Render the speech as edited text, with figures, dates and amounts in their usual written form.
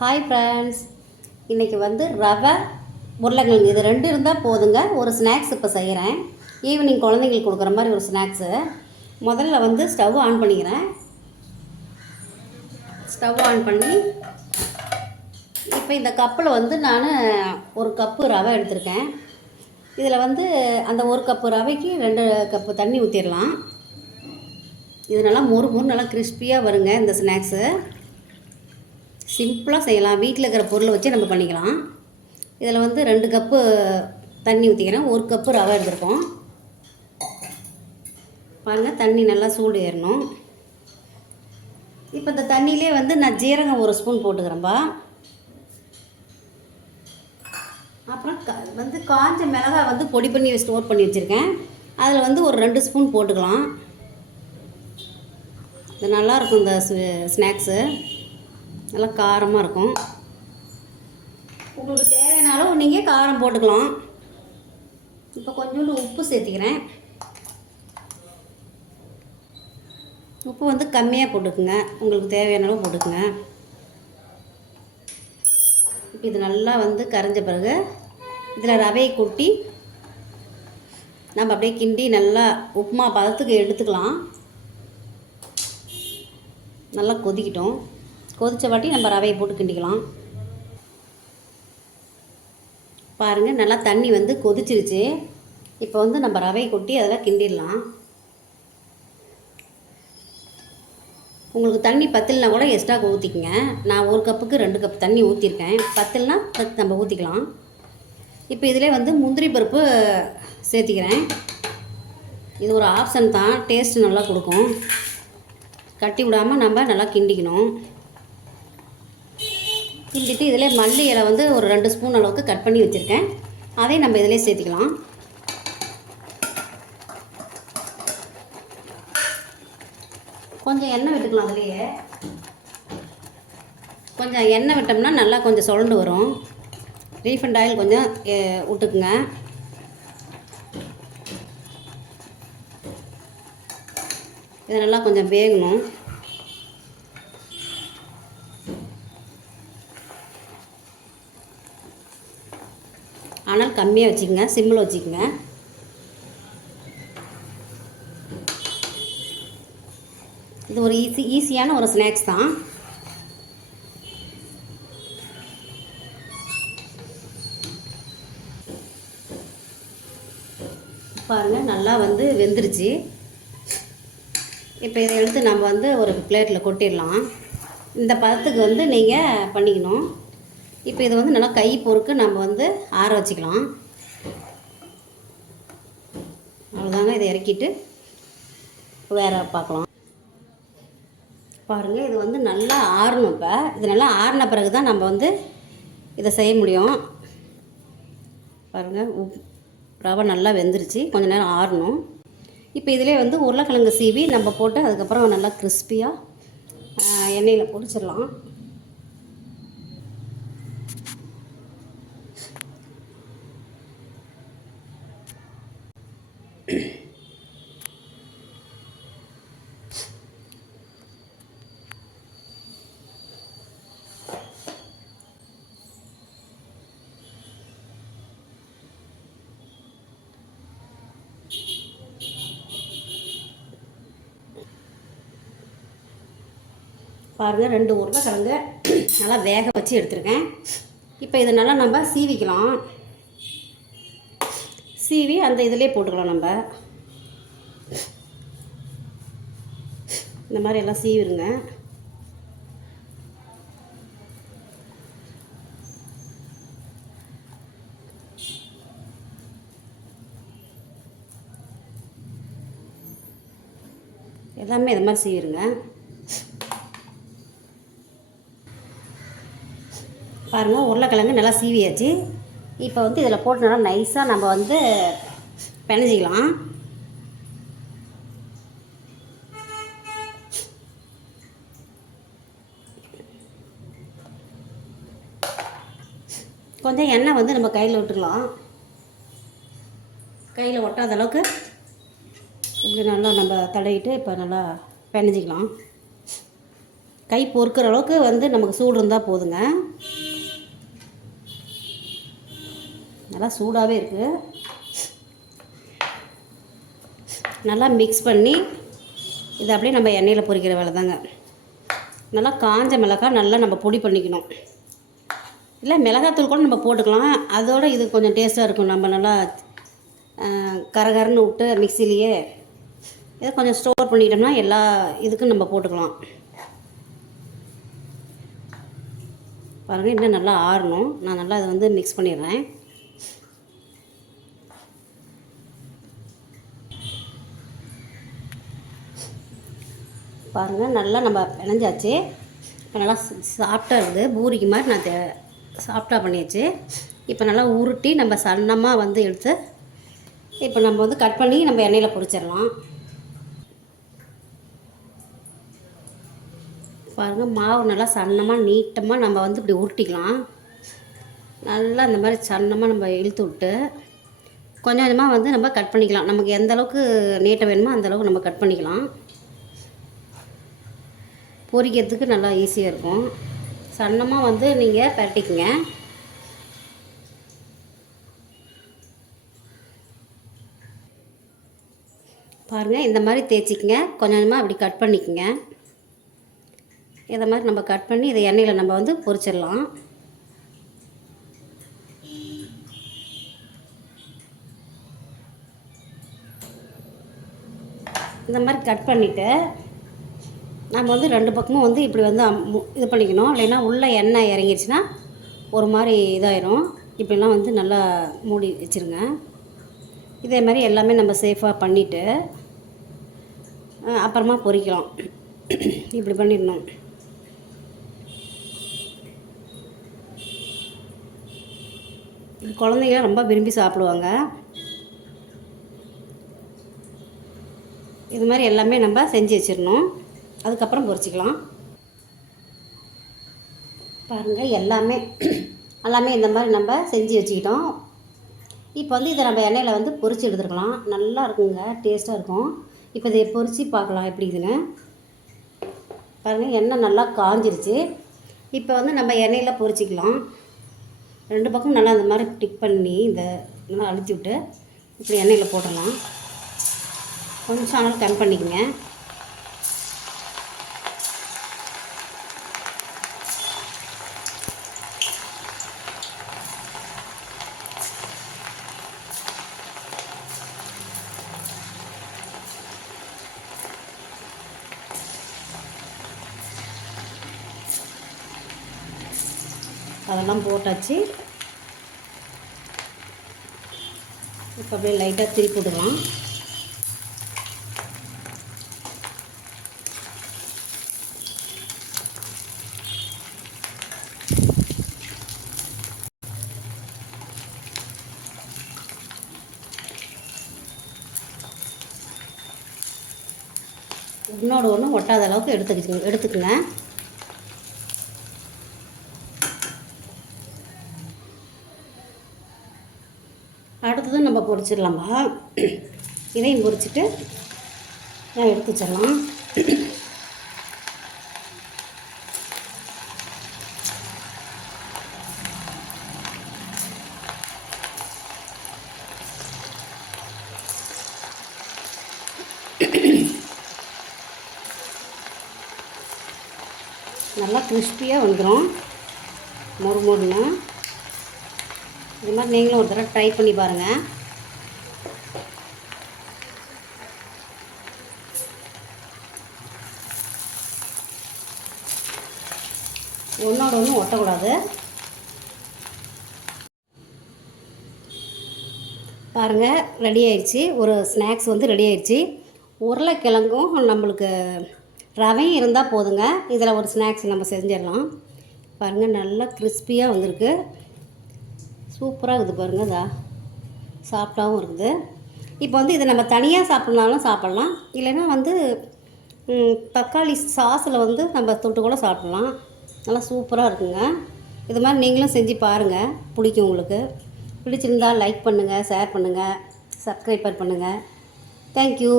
Hi friends, இன்றைக்கி ரவை உருளைக்கிழங்கு இது ரெண்டு இருந்தால் போதுங்க. ஒரு ஸ்நாக்ஸ் இப்போ செய்கிறேன். ஈவினிங் குழந்தைங்களுக்கு கொடுக்குற மாதிரி ஒரு ஸ்நாக்ஸு. முதல்ல ஸ்டவ் ஆன் பண்ணிக்கிறேன். ஸ்டவ் ஆன் பண்ணி இப்போ இந்த கப்பில் நான் ஒரு கப்பு ரவை எடுத்திருக்கேன். இதில் அந்த ஒரு கப்பு ரவைக்கு 2 கப்பு தண்ணி ஊற்றிடலாம். இது நல்லா மொறு நல்லா கிறிஸ்பியாக வருங்க. இந்த ஸ்நாக்ஸு சிம்பிளாக செய்யலாம். வீட்டில் இருக்கிற பொருளை வச்சு நம்ம பண்ணிக்கலாம். இதில் 2 கப்பு தண்ணி ஊற்றிக்கிறேன். 1 கப்பு ரவை எடுத்துருக்கோம். பாருங்கள், தண்ணி நல்லா சூடு ஏறணும். இப்போ இந்த தண்ணியிலே நான் ஜீரகம் 1 ஸ்பூன் போட்டுக்கிறேன்ப்பா. அப்புறம் காஞ்ச மிளகாய் பொடி பண்ணி ஸ்டோர் பண்ணி வச்சுருக்கேன். அதில் ஒரு 2 ஸ்பூன் போட்டுக்கலாம். இது நல்லாயிருக்கும். இந்த ஸ்நாக்ஸு நல்லா காரமாக இருக்கும். உங்களுக்கு தேவையான அளவு நீங்கள் காரம் போட்டுக்கலாம். இப்போ கொஞ்சோண்டு உப்பு சேர்த்திக்கிறேன். உப்பு கம்மியாக போட்டுக்குங்க, உங்களுக்கு தேவையான அளவு போட்டுக்குங்க. இப்போ இது நல்லா கரைஞ்ச பிறகு இதில் ரவையை கொட்டி நம்ம அப்படியே கிண்டி நல்லா உப்புமா பதத்துக்கு எடுத்துக்கலாம். நல்லா கொதிக்கிட்டோம். கொதித்த வாட்டி நம்ம ரவையை போட்டு கிண்டிக்கலாம். பாருங்கள், நல்லா தண்ணி கொதிச்சிருச்சு. இப்போ நம்ம ரவையை கொட்டி அதெல்லாம் கிண்டிடலாம். உங்களுக்கு தண்ணி பத்தலைனா கூட எக்ஸ்ட்ரா ஊற்றிக்கங்க. நான் 1 கப்புக்கு 2 கப் தண்ணி ஊற்றிருக்கேன். பத்தலைனா நம்ம ஊற்றிக்கலாம். இப்போ இதிலே முந்திரி பருப்பு சேர்த்திக்கிறேன். இது ஒரு ஆப்ஷன் தான், டேஸ்ட்டு நல்லா கொடுக்கும். கட்டி விடாமல் நம்ம நல்லா கிண்டிக்கணும். கிண்டிட்டு இதில் மல்லி இலை ஒரு 2 ஸ்பூன் அளவுக்கு கட் பண்ணி வச்சுருக்கேன். அதையும் நம்ம இதிலே சேர்த்திக்கலாம். கொஞ்சம் எண்ணெய் விட்டுக்கலாம். அதுலேயே கொஞ்சம் எண்ணெய் விட்டோம்னா நல்லா கொஞ்சம் சுரண்டு வரும். ரீஃபண்ட் ஆயில் கொஞ்சம் விட்டுக்குங்க. இது நல்லா கொஞ்சம் வேகணும். ஆனால் கம்மியாக வச்சுக்கோங்க, சிம்மில் வச்சுக்கோங்க. இது ஒரு ஈஸியான ஒரு ஸ்நாக்ஸ் தான். பாருங்கள், நல்லா வெந்துருச்சு. இப்போ இதை எடுத்து நம்ம ஒரு பிளேட்டில் கொட்டிடலாம். இந்த பதத்துக்கு நீங்கள் பண்ணிக்கணும். இப்போ இது நல்லா கை பொறுக்கு நம்ம ஆற வச்சுக்கலாம். அவ்வளோதாங்க. இதை இறக்கிட்டு வேறு பார்க்கலாம். பாருங்கள், இது நல்லா ஆறணும். இப்போ இது நல்லா ஆறின பிறகு தான் நம்ம இதை செய்ய முடியும். பாருங்கள், ரவை நல்லா வெந்துருச்சு. கொஞ்சம் நேரம் ஆறணும். இப்போ இதிலே உருளைக்கிழங்கு சீவி நம்ம போட்டு அதுக்கப்புறம் நல்லா கிறிஸ்பியாக எண்ணெயில் பொரிச்சிடலாம். பாருங்கள், 2 உருளைக்கிழங்கு நல்லா வேக வச்சு எடுத்துருக்கேன். இப்போ இதை நல்லா நம்ம சீவிக்கலாம். சீவி அந்த இதிலே போட்டுக்கலாம். நம்ம இந்த மாதிரி எல்லாம் சீவிருங்க. எல்லாமே இது மாதிரி சீவிருங்க. பாருங்கள், உருளைக்கிழங்கு நல்லா சீவியாச்சு. இப்போ இதில் போட்டு நல்லா நைஸாக நம்ம பிணைஞ்சிக்கலாம். கொஞ்சம் எண்ணெய் நம்ம கையில் விட்டுக்கலாம். கையில் ஒட்டாத அளவுக்கு இப்படி நல்லா நம்ம தடவிட்டு இப்போ நல்லா பிணைஞ்சிக்கலாம். கை பொறுக்கிற அளவுக்கு வந்து நமக்கு சூடு இருந்தால் போதுங்க. நல்லா சூடாகவே இருக்குது. நல்லா மிக்ஸ் பண்ணி இதை அப்படியே நம்ம எண்ணெயில் பொரிக்கிற வேலை தாங்க. நல்லா காஞ்ச மிளகாய் நல்லா நம்ம பொடி பண்ணிக்கணும். இல்லை மிளகாத்தூள் கூட நம்ம போட்டுக்கலாம். அதோட இது கொஞ்சம் டேஸ்ட்டாக இருக்கும். நம்ம நல்லா கரகரன்னு விட்டு மிக்சிலேயே இதை கொஞ்சம் ஸ்டோர் பண்ணிட்டோம்னா எல்லா இதுக்கும் நம்ம போட்டுக்கலாம். பாருங்கள், இன்னும் நல்லா ஆறணும். நான் நல்லா அதை வந்து மிக்ஸ் பண்ணிடுறேன். பாருங்கள், நல்லா நம்ம பிணைஞ்சாச்சு. இப்போ நல்லா சாஃப்டாக இருக்குது. பூரிக்கு மாதிரி நான் சாஃப்டாக பண்ணியாச்சு. இப்போ நல்லா உருட்டி நம்ம சன்னமாக வந்து எடுத்து இப்போ நம்ம வந்து கட் பண்ணி நம்ம எண்ணெயில் பொரிச்சிடலாம். பாருங்கள், மாவு நல்லா சன்னமாக நீட்டமாக நம்ம வந்து இப்படி உருட்டிக்கலாம். நல்லா இந்த மாதிரி சன்னமாக நம்ம இழுத்து விட்டு கொஞ்சம் கொஞ்சமாக வந்து நம்ம கட் பண்ணிக்கலாம். நமக்கு எந்த அளவுக்கு நீட்டை வேணுமோ அந்தளவுக்கு நம்ம கட் பண்ணிக்கலாம். பொரிக்கிறதுக்கு நல்லா ஈஸியாக இருக்கும். சன்னமாக வந்து நீங்கள் பரட்டிக்குங்க. பாருங்கள், இந்த மாதிரி தேய்ச்சிக்கங்க. கொஞ்சம் கொஞ்சமாக அப்படி கட் பண்ணிக்கங்க. இதை மாதிரி நம்ம கட் பண்ணி இதை எண்ணெயில் நம்ம வந்து பொரிச்சிடலாம். இந்த மாதிரி கட் பண்ணிவிட்டு நம்ம வந்து ரெண்டு பக்கமும் வந்து இப்படி வந்து இது பண்ணிக்கணும். இல்லைன்னா உள்ளே எண்ணெய் இறங்கிடுச்சுன்னா ஒரு மாதிரி இதாயிரும். இப்படிலாம் வந்து நல்லா மூடி வச்சுருங்க. இதே மாதிரி எல்லாமே நம்ம சேஃபாக பண்ணிவிட்டு அப்புறமா பொரிக்கலாம். இப்படி பண்ணிடணும். குழந்தைங்க ரொம்ப விரும்பி சாப்பிடுவாங்க. இது மாதிரி எல்லாமே நம்ம செஞ்சு வச்சிடணும். அதுக்கப்புறம் பொரிச்சிக்கலாம். பாருங்கள், எல்லாமே இந்த மாதிரி நம்ம செஞ்சு வச்சுக்கிட்டோம். இப்போ வந்து இதை நம்ம எண்ணெயில் வந்து பொரிச்சு எடுத்துக்கலாம். நல்லா இருக்குங்க, டேஸ்ட்டாக இருக்கும். இப்போ இதை பொரித்து பார்க்கலாம் எப்படி இதுன்னு. பாருங்கள், எண்ணெய் நல்லா காஞ்சிருச்சு. இப்போ வந்து நம்ம எண்ணெயில் பொரிச்சிக்கலாம். ரெண்டு பக்கம் நல்லா இந்த மாதிரி டிப் பண்ணி இந்த நல்லா அழுத்தி விட்டு இப்படி எண்ணெயில் போடலாம். கொஞ்சம் ஆனால் கம்மி பண்ணிக்கங்க. அதெல்லாம் போட்டாச்சு. இப்போ அப்படியே லைட்டாக திருப்பி விடலாம். ஒன்றோட ஒன்று ஒட்டாத அளவுக்கு எடுத்துக்குங்க. அடுத்ததும் நம்ம பொரிச்சிடலாமா. இதையும் பொரிச்சிட்டு நான் எடுத்து வச்சிடலாம். நல்லா கிறிஸ்பியாக வந்துடும், மொறுமொறுன்னு. இது மாதிரி நீங்களும் ஒரு தடவை ட்ரை பண்ணி பாருங்கள். ஒன்றோட ஒன்று ஒட்டக்கூடாது. பாருங்கள், ரெடி ஆயிடுச்சு. ஒரு ஸ்நாக்ஸ் வந்து ரெடி ஆயிடுச்சு. உருளைக்கிழங்கும் நம்மளுக்கு ரவையும் இருந்தால் போதுங்க. இதில் ஒரு ஸ்நாக்ஸ் நம்ம செஞ்சிடலாம். பாருங்கள், நல்லா கிறிஸ்பியாக வந்திருக்கு. சூப்பராக இருக்குது பாருங்கள். சாஃப்டாகவும் இருக்குது. இப்போ வந்து இதை நம்ம தனியாக சாப்பிட்னாலும் சாப்பிட்லாம். இல்லைன்னா வந்து தக்காளி சாஸில் வந்து நம்ம தொட்டு கூட சாப்பிட்லாம். நல்லா சூப்பராக இருக்குங்க. இது மாதிரி நீங்களும் செஞ்சு பாருங்கள், பிடிக்கும் உங்களுக்கு. பிடிச்சிருந்தால் லைக் பண்ணுங்கள், ஷேர் பண்ணுங்கள், சப்ஸ்கிரைபர் பண்ணுங்கள். தேங்க்யூ.